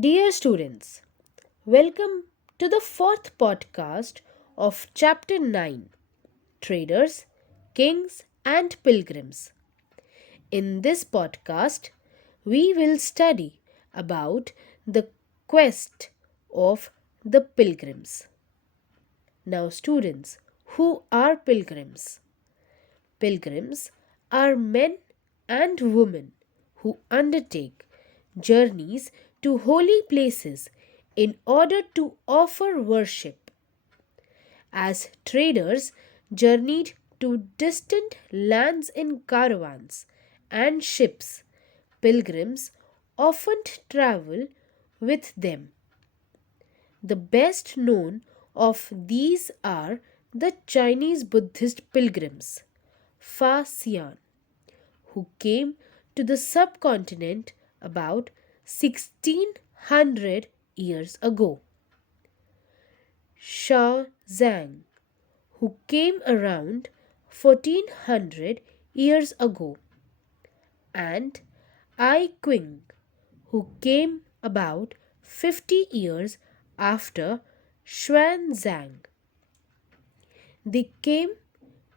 Dear students, welcome to the fourth podcast of Chapter 9, Traders, Kings and Pilgrims. In this podcast, we will study about the quest of the pilgrims. Now, students, who are pilgrims? Pilgrims are men and women who undertake journeys to holy places in order to offer worship. As traders journeyed to distant lands in caravans and ships, pilgrims often travel with them. The best known of these are the Chinese Buddhist pilgrims, Fa Xian, who came to the subcontinent about 1600 years ago. Shao Zhang, who came around 1400 years ago, and I Qing, who came about 50 years after Xuanzang. They came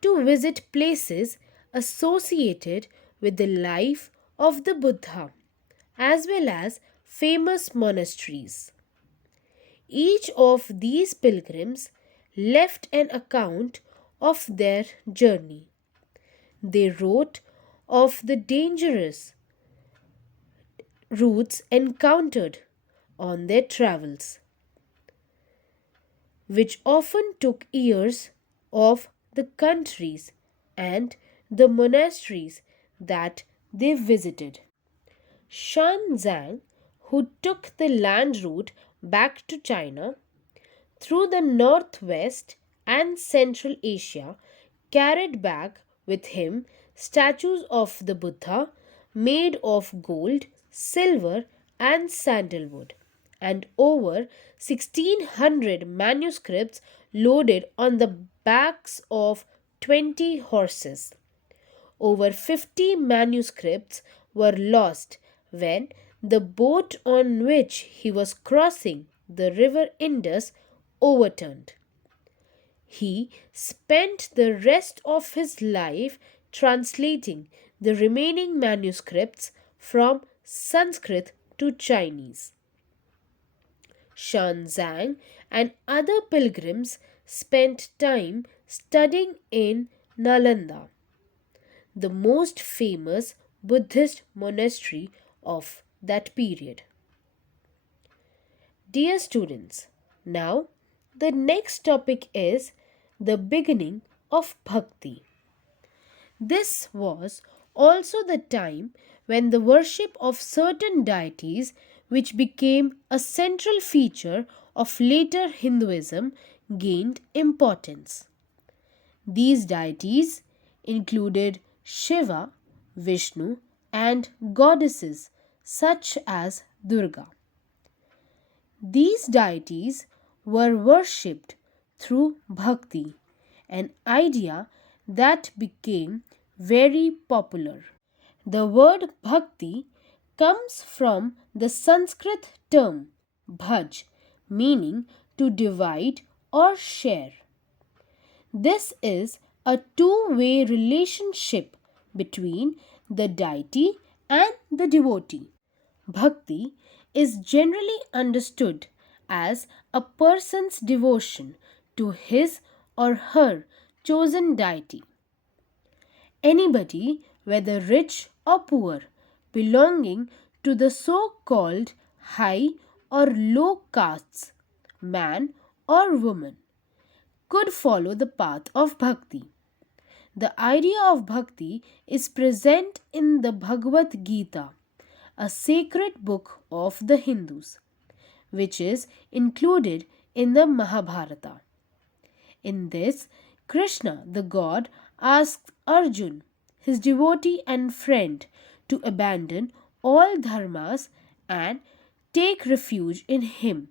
to visit places associated with the life of the Buddha as well as famous monasteries. Each of these pilgrims left an account of their journey. They wrote of the dangerous routes encountered on their travels, which often took years of the countries and the monasteries that they visited. Shanzang, who took the land route back to China through the northwest and central Asia, carried back with him statues of the Buddha made of gold, silver, and sandalwood, and over 1600 manuscripts loaded on the backs of 20 horses. Over 50 manuscripts were lost when the boat on which he was crossing the river Indus overturned. He spent the rest of his life translating the remaining manuscripts from Sanskrit to Chinese. Shanzang and other pilgrims spent time studying in Nalanda, the most famous Buddhist monastery of that period. Dear students, now the next topic is the beginning of Bhakti. This was also the time when the worship of certain deities, which became a central feature of later Hinduism, gained importance. These deities included Shiva, Vishnu, and goddesses such as Durga. These deities were worshipped through bhakti, an idea that became very popular. The word bhakti comes from the Sanskrit term bhaj, meaning to divide or share. This is a two-way relationship between the deity and the devotee. Bhakti is generally understood as a person's devotion to his or her chosen deity. Anybody, whether rich or poor, belonging to the so called high or low castes, man or woman, could follow the path of bhakti. The idea of bhakti is present in the Bhagavad-Gita, a sacred book of the Hindus, which is included in the Mahabharata. In this, Krishna, the god, asks Arjun, his devotee and friend, to abandon all dharmas and take refuge in him,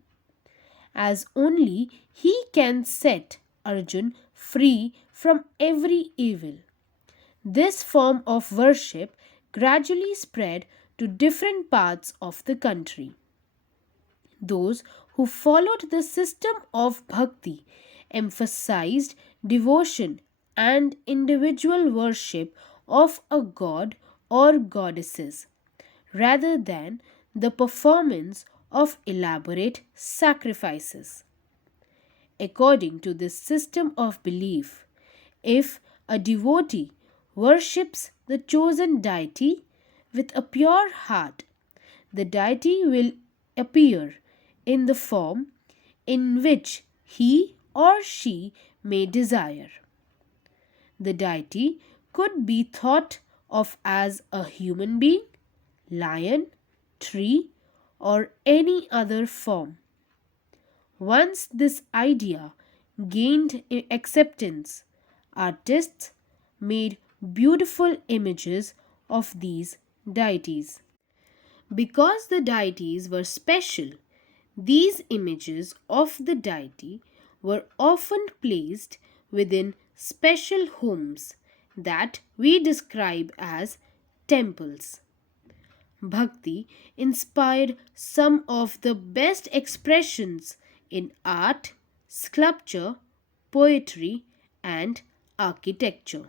as only he can set Arjun free from every evil. This form of worship gradually spread to different parts of the country. Those who followed the system of bhakti emphasized devotion and individual worship of a god or goddesses rather than the performance of elaborate sacrifices. According to this system of belief, if a devotee worships the chosen deity with a pure heart, the deity will appear in the form in which he or she may desire. The deity could be thought of as a human being, lion, tree, or any other form. Once this idea gained acceptance, artists made beautiful images of these deities. Because the deities were special, these images of the deity were often placed within special homes that we describe as temples. Bhakti inspired some of the best expressions in art, sculpture, poetry, and architecture.